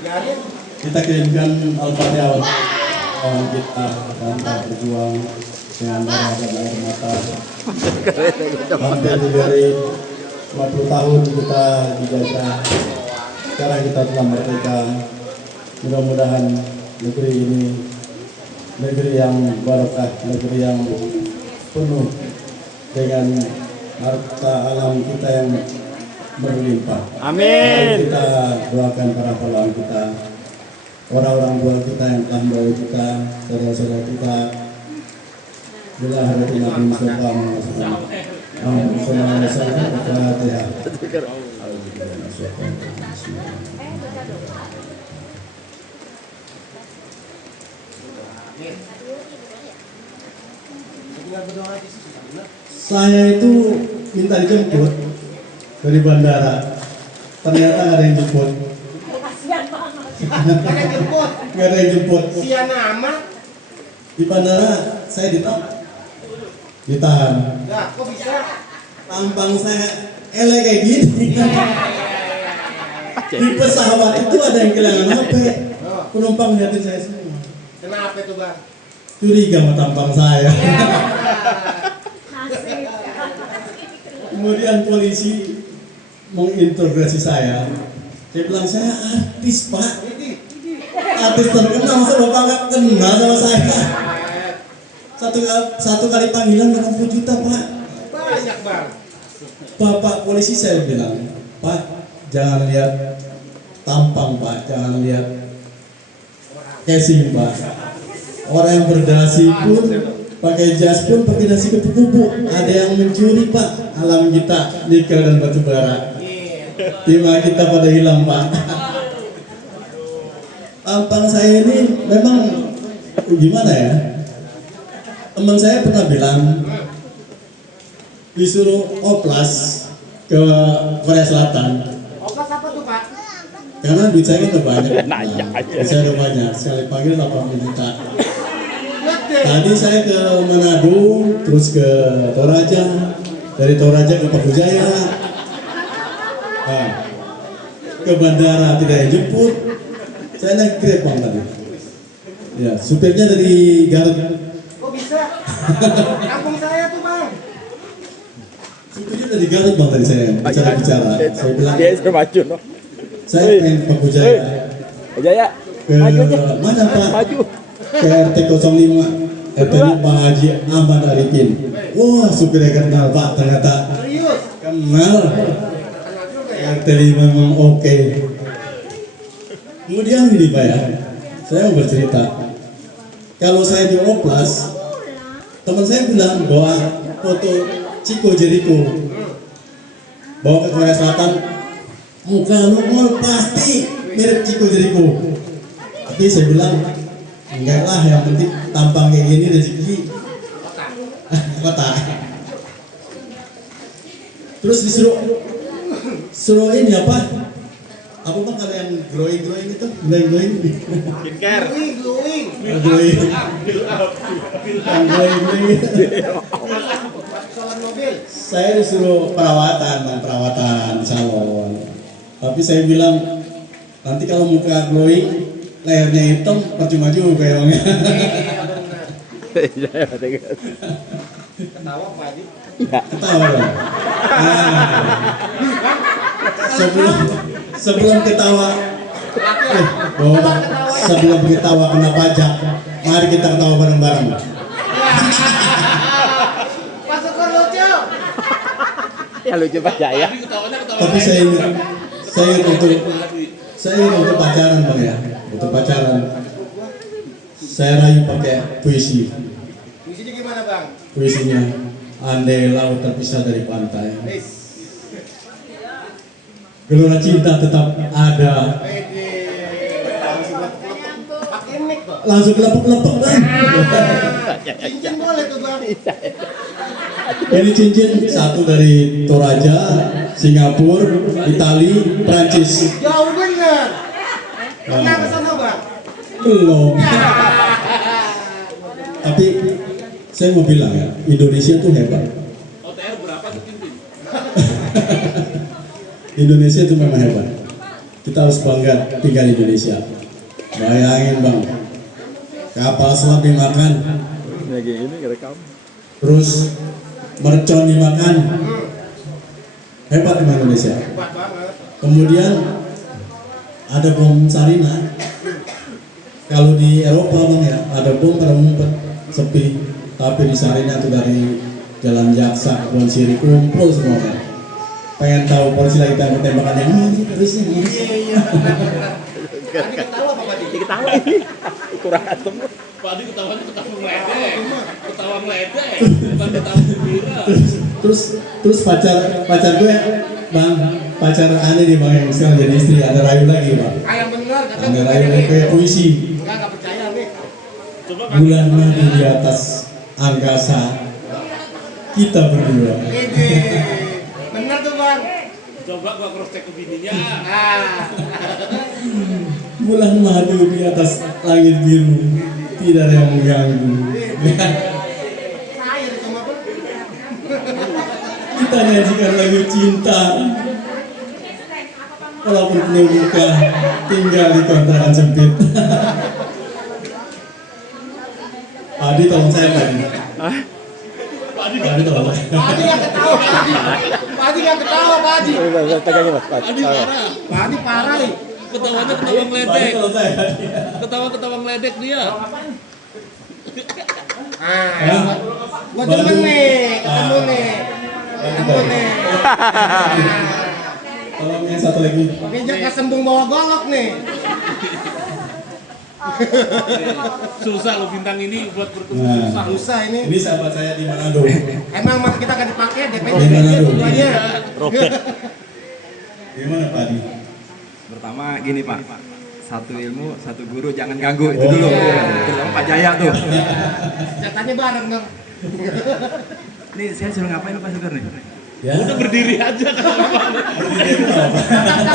Kita kirimkan Al-Fatihah kawan kita dan berjuang dengan darah dan air mata. Hampir dari 50 tahun kita dijajah. Sekarang kita telah merdeka. Mudah-mudahan negeri ini negeri yang barakah, negeri yang penuh dengan harta alam kita yang berlimpah. Amin. Kita doakan para pahlawan kita, orang-orang tua kita yang telah mendahului kita, saudara-saudara kita. Bila hadirat Nabi Mustafa Al-Fatihah. Saya itu minta dijemput dari bandara, ternyata nggak ada yang jemput. Nggak ada yang jemput. Sia nama? Di bandara saya ditahan. Nah, kok bisa? Tampang saya elek kayak gini. Di pesawat itu ada yang kehilangan HP. Penumpang liatin saya semua. Kenapa itu, Bang? Curiga sama tampang saya. Kemudian polisi menginterogasi saya. Saya bilang, saya artis, Pak. Artis terkenal, masa Bapak nggak kenal sama saya? Satu kali panggilan 80 juta, Pak. Banyak, Bang. Bapak polisi, saya bilang, Pak, jangan lihat tampang, Pak. Jangan lihat casing, Pak. Orang yang berdasi pun, pakai jas pun, pakai dasi kupu-kupu. Ada yang mencuri, Pak, alam kita, nikel dan batu bara. Timah kita pada hilang, Pak. Tampang saya ini memang gimana ya? Teman saya pernah bilang disuruh oplas ke Korea Selatan. Oplas apa tuh, Pak? Karena duit saya kan udah banyak. Duit saya udah banyak. Sekali panggil 80 juta. Tadi saya ke Manado, terus ke Toraja, dari Toraja ke Pakujaya. Nah, ke bandara tidak dijemput. Saya naik Grab, Bang, tadi. Ya, supirnya dari Garut. Kok bisa? Kampung saya tuh, Bang. Supirnya dari Garut, Bang, tadi saya bicara. Saya bilang, Maju, saya pengen ke Pakujaya. Jaya. Ke mana, Pak? Maju. Ke RT 05. RT Pak Haji Ahmad Arifin. Wah, supirnya kenal, Pak, ternyata. Serius? Kenal. RT 5 memang oke. Kemudian gini, Pak, ya, saya mau bercerita. Kalau saya di oplas, teman saya bilang bawa foto Chico Jericho, bawa ke Korea Selatan, muka lu pasti mirip Chico Jericho. Tapi saya bilang enggak lah, yang penting tampang kayak gini rezeki kota. Terus disuruh ini apa Bang, kalau yang glowing itu glowing Skincare. Glowing. Saya disuruh perawatan di salon. Tapi saya bilang, nanti kalau muka glowing, lehernya hitam, percuma juga ya, Bang. Ketawa, Pak Haji. Ketawa, Bang. Sebelum ketawa kena pajak, mari kita ketawa bareng-bareng. Pasukan lucu. Ya lucu Pak Jaya. Tapi saya ingin untuk pacaran, Bang, ya. Untuk pacaran, saya rayu pakai puisi. Puisinya gimana, Bang? Puisinya, andai laut terpisah dari pantai, gelora cinta tetap ada. Langsung kelepek-kelepek, Bang. Cincin boleh tuh, Bang. Ini cincin satu dari Toraja, Singapura, Itali, Prancis. Jauh bener. Pernah ke sana, Bang? Belum. Tapi saya mau bilang ya, Indonesia tuh hebat. OTR berapa tuh cincin? Indonesia itu memang hebat. kita harus bangga tinggal di Indonesia. Bayangin bang, kapal selam dimakan, Lagi ini rekam. terus mercon dimakan, hebat di Indonesia. Hebat banget. Kemudian ada bom Sarina. Kalau di Eropa bang ya, ada bom pada ngumpet sepi, tapi di Sarina tuh dari Jalan Jaksa, Kebon Siri kumpul semua kan. Pengen tahu polisi lagi tembakan yang ini terusnya. Iya. Tadi ketawa apa tadi? Diketawa. Kurang asem. Pak Adi ketawanya ketawa meledek, ketawa meledek, bukan ketawa gembira. Terus pacar gue bang, pacar aneh nih bang yang sekarang jadi istri, ada Rayu lagi bang. Ayam bener kata Ada Rayu lagi kayak puisi. Enggak percaya nih. Coba Bulan madu di atas angkasa, kita berdua. Ide. Bener tuh bang. coba gua cross check ke bininya. Nah. Bulan madu di atas langit biru, tidak ada yang mengganggu. Cair sama apa? Kita nyanyikan lagu cinta. Walaupun penuh duka, tinggal di kontrakan sempit. Adi tolong saya Pak Adi tolong saya. Pak Adi yang ketawa Pak Adi. Pak Adi yang ketawa Pak Adi. Pegangnya mas. Adi marah, Pak Adi parah nih. ketawanya ketawa Pak Adi ngeledek, tolong saya. ketawa ngeledek dia. Ah, gua demen nih, ketemu nih. Ketemu nih. Tolong yang satu lagi. Pijak kesembung bawa golok nih. Susah lo bintang ini buat bertemu Nah. susah. Susah ini. Ini sahabat saya di Manado. Emang mas kita kan dipakai DP Di mana tuh? tujuannya. Gimana Pak Adi? Pertama gini Pak, satu ilmu, satu guru, jangan ganggu itu Oh, dulu. iya. Terutama Pak Jaya tuh. Jatahnya bareng dong. Ini saya suruh ngapain Pak Sugar nih? Ya. Udah berdiri aja kan.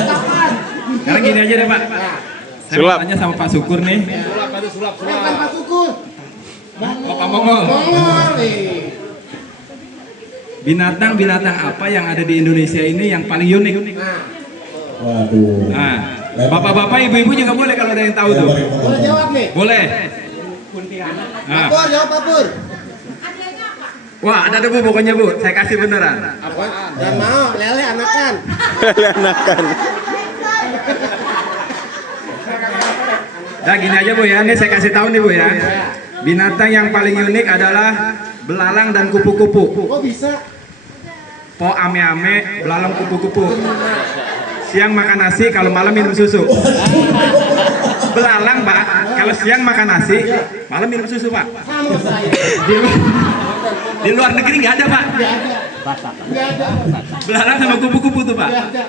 Kapan? Sekarang gini aja deh Pak. Nah, Saya mau tanya sama Pak Syukur nih. Sulap aja sulap bukan Pak sulap. Sukur. Oh Pak Mongol. Mongol nih. Binatang-binatang apa yang ada di Indonesia ini yang paling unik? Nah, Waduh. Nah, bapak-bapak, ibu-ibu juga boleh kalau ada yang tahu tuh. boleh jawab nih. Boleh. Nah. Papur, jawab Papur. Wah, ada debu pokoknya Bu. Saya kasih beneran. Apaan? Jangan mau, lele anakan. Nah gini aja Bu ya, ini saya kasih tahu nih Bu ya. Binatang yang paling unik adalah belalang dan kupu-kupu. Kok bisa? Po ame-ame, belalang kupu-kupu. Siang makan nasi, kalau malam minum susu. Belalang Pak, kalau siang makan nasi, malam minum susu Pak. Sama saya. Di luar negeri nggak ada Pak. Nggak ada. Belalang sama kupu-kupu tuh Pak. Nggak ada.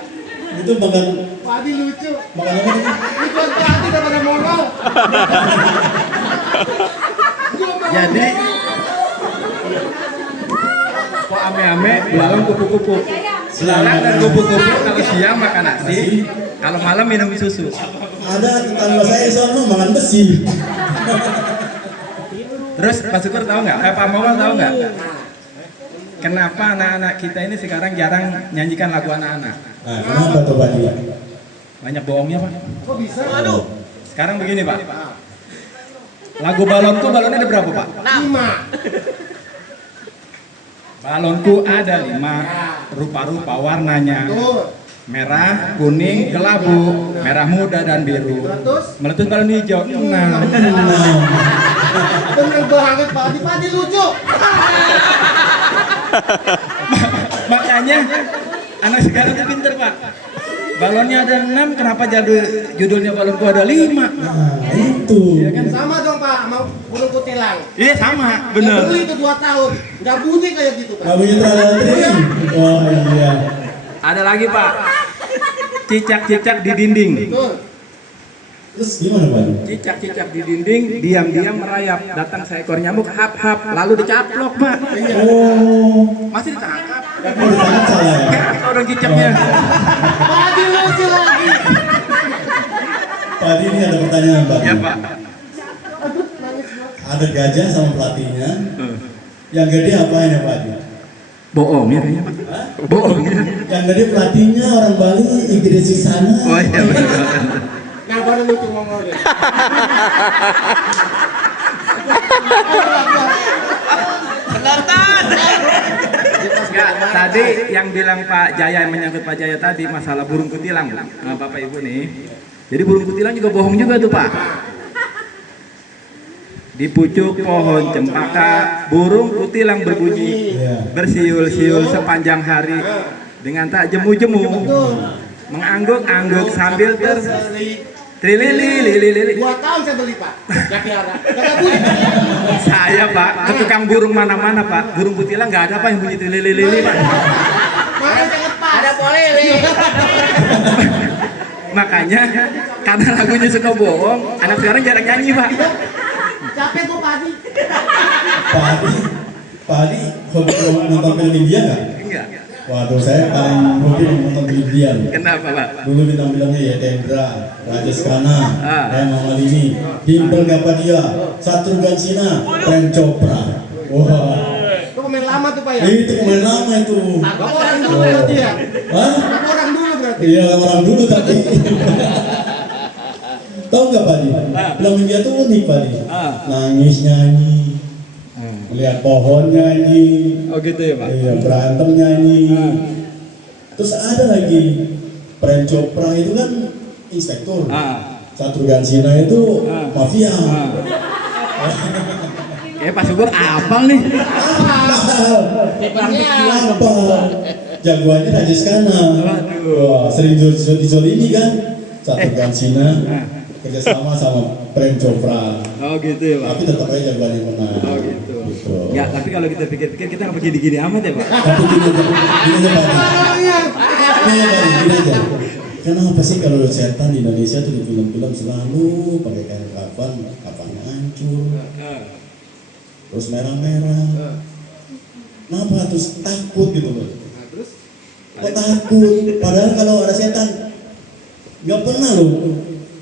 Itu makan Pak Adi lucu. makan apa nih? Ini kan Pak Adi udah pada Mongol. Jadi po ame-ame, belalang kupu-kupu. Belalang dan kupu-kupu kalau siang makan nasi, kalau malam minum susu. Ada tetangga saya sono makan besi. Terus Pak Syukur tahu nggak? Pak Mongol tahu nggak? Kenapa anak-anak kita ini sekarang jarang nyanyikan lagu anak-anak? Nah, kenapa tuh Pak Adi? Banyak bohongnya Pak. Kok bisa? Aduh. Sekarang begini Pak. Lagu balonku, balonnya ada berapa Pak? 5. Balonku ada 5, rupa-rupa warnanya. Tuh. Merah, kuning, kelabu, merah muda dan biru. Meletus balon hijau. Nah, Bener banget Pak Adi. Pak Adi lucu. makanya anak sekarang tuh pinter Pak. Balonnya ada 6, kenapa jadi judulnya balonku ada 5? Nah, itu. Sama dong Pak, mau burung kutilang. Iya sama, Yang bener. beli itu 2 tahun. Nggak bunyi kayak gitu Pak. Kamu yang terlalu. Oh iya. Ada lagi Pak. Cicak-cicak di dinding. Betul. Terus gimana Pak Adi? Cicak-cicak di dinding, diam-diam merayap. Datang seekor nyamuk, hap-hap, lalu dicaplok Pak. Oh. Masih ditangkap. Oh, ditangkap salah ya? Kalau orang cicaknya. Pak Adi lucu lagi. Pak Adi ini ada pertanyaan Pak Adi. Ya Pak. Ada gajah sama pelatihnya. Yang gede apain ya Pak Adi? Bohong ya kayaknya Pak. Bohong ya. Yang tadi pelatihnya orang Bali, Inggris di sana. Oh iya benar. Nah baru lucu ngomongnya. Enggak, tadi yang bilang Pak Jaya yang menyangkut Pak Jaya tadi masalah burung kutilang, Bapak Ibu nih. Jadi burung kutilang juga bohong juga tuh Pak. Di pucuk pohon cempaka, burung kutilang berbunyi, bersiul-siul sepanjang hari dengan tak jemu-jemu, mengangguk-angguk sambil trilili. 2 tahun saya beli Pak. Ya Kiara. Kagak bunyi. Saya Pak, ke tukang burung mana-mana Pak, burung kutilang nggak ada Pak yang bunyi trilili Pak. Makanya saya lepas. Ada polele. Makanya karena lagunya suka bohong, anak sekarang jarang nyanyi Pak. Capek kok Padi. Pak Adi, hobi nonton film India nggak? Enggak. Waduh, saya paling hobi nonton film India. Kenapa Pak? Dulu bintang-bintangnya Yatendra, Rajesh Khanna, Ah. Malini, Dimple Kapadia, Shatrughan Sinha, Prem Chopra. Wah, Itu pemain lama tuh Pak ya. itu pemain lama itu. Bapak orang dulu berarti ya. Hah? Bapak orang dulu berarti. Iya, orang dulu tapi. Tahu nggak Pak Di? Film India tuh unik Pak Di. Nangis nyanyi, melihat pohon nyanyi, Oh gitu ya Pak. iya berantem nyanyi. Terus ada lagi Prem Chopra itu kan inspektur. Shatrughan Sinha itu mafia. Kayak Pak Subur apal nih. Apa? Jagoannya Rajesh Khanna. Wah, sering dizolimi kan? Shatrughan Sinha kerjasama sama Prem Chopra. Oh gitu ya Pak. Tapi tetap aja jagoannya menang. Oh gitu. Gitu. Enggak, tapi kalau kita pikir-pikir kita nggak begini-gini amat ya Pak. Tapi gini aja Pak. Ini ya Pak, gini aja. Kenapa sih kalau setan di Indonesia tuh di film-film selalu pakai kain kafannya hancur, terus merah-merah. Kenapa terus takut gitu loh? Terus Kok takut? Padahal kalau ada setan nggak pernah loh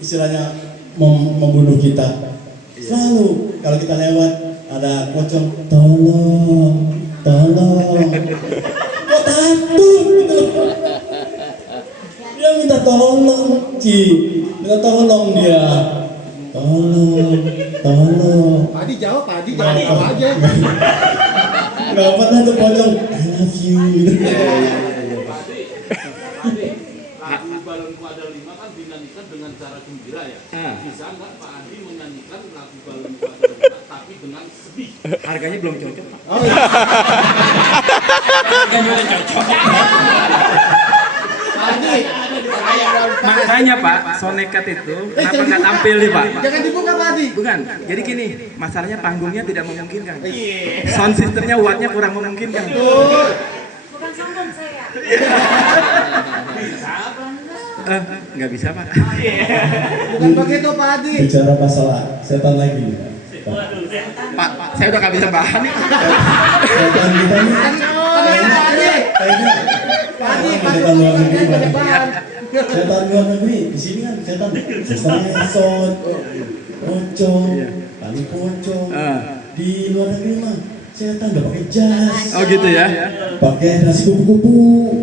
istilahnya membunuh kita. Selalu kalau kita lewat ada pocong, tolong. Kok takut gitu? Dia minta tolong, minta tolong dia. Tolong. Padi jawab aja. Gak pernah tuh pocong, I love you. Lagu Balonku Ada 5 kan dinyanyikan dengan cara gembira ya. Bisa nggak Pak Adi menyanyikan lagu Balonku Ada 5 tapi dengan sedih? Harganya belum cocok Pak. Oh iya. Harganya udah cocok. Padi. Makanya Pak, Sonekat itu kenapa nggak tampil nih Pak? Jangan dibuka Padi. Bukan, jadi gini, masalahnya panggungnya tidak memungkinkan. Sound systemnya wattnya kurang memungkinkan. Bukan sombong saya. Nggak bisa Pak. Bukan begitu Padi. Bicara masalah setan lagi. Pak, saya udah nggak bisa bahan nih. Setan kita nih kayaknya setan luar negeri Pak. Setan luar negeri di sini kan setan ngesot, pocong, kali pocong. Di luar negeri mah setan udah pakai jas, Oh gitu ya? pakai nasi kupu-kupu,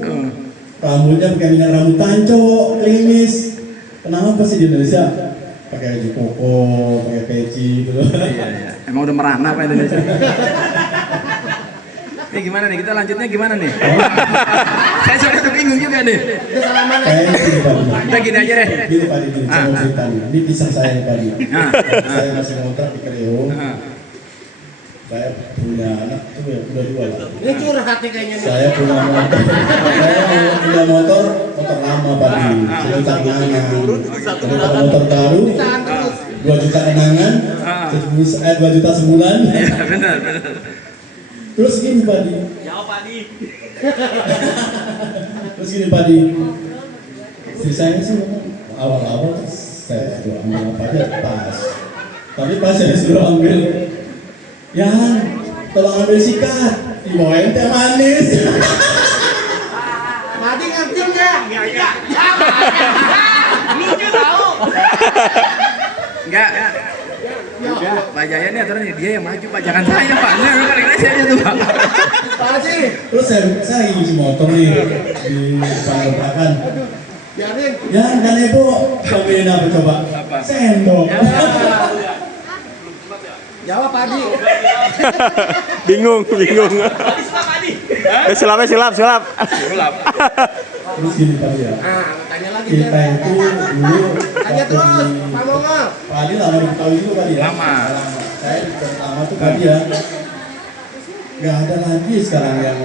rambutnya pakai minyak rambut tanco, klimis. Kenapa sih di Indonesia pakai baju koko, pakai peci gitu? Iya. Emang udah merana Pak Indonesia. Ini gimana nih? Kita lanjutnya gimana nih? Saya sudah bingung juga nih. Itu salah mana? Kayaknya gini Pak. Udah gini aja deh. Gini Pak, gini saya mau cerita nih. Ini kisah saya nih Pak. Ah. Saya masih ngontrak di Kreo. Saya punya anak tuh ya udah 2 lah. Ini curhat nih kayaknya nih. Saya punya motor. Saya punya motor lama Pak. Sejuta kenangan. Jadi kalau motor baru Tahan terus. 2 juta kenangan. 2 juta sebulan. Iya benar. Terus gini Pak. Jawab Pak Adi. Terus gini Pak. Istri saya sih memang awal-awal saya suruh ambil apa aja pas. Tapi pas saya suruh ambil, ya tolong ambil sikat, dibawain teh manis. Padi ngerti nggak? Enggak. Pak Jaya ini aturannya dia yang maju Pak, jangan saya Pak. Nah, paling rese aja tuh Pak. Pak Haji, Terus saya lagi ngisi motor nih di depan kontrakan. biarin. Ya, dan ibu cobain apa coba? Apa? Sendok. Jawab Pak Haji. Bingung. Silap. Sulap. Terus gini Pak ya. Ah, tanya lagi. Kita Jen. itu dulu Tanya terus, Pak Mongol. Pak Adi lama diketahui juga Pak ya. Lama. Saya di pertama tuh Pak ya. Gak ada lagi sekarang yang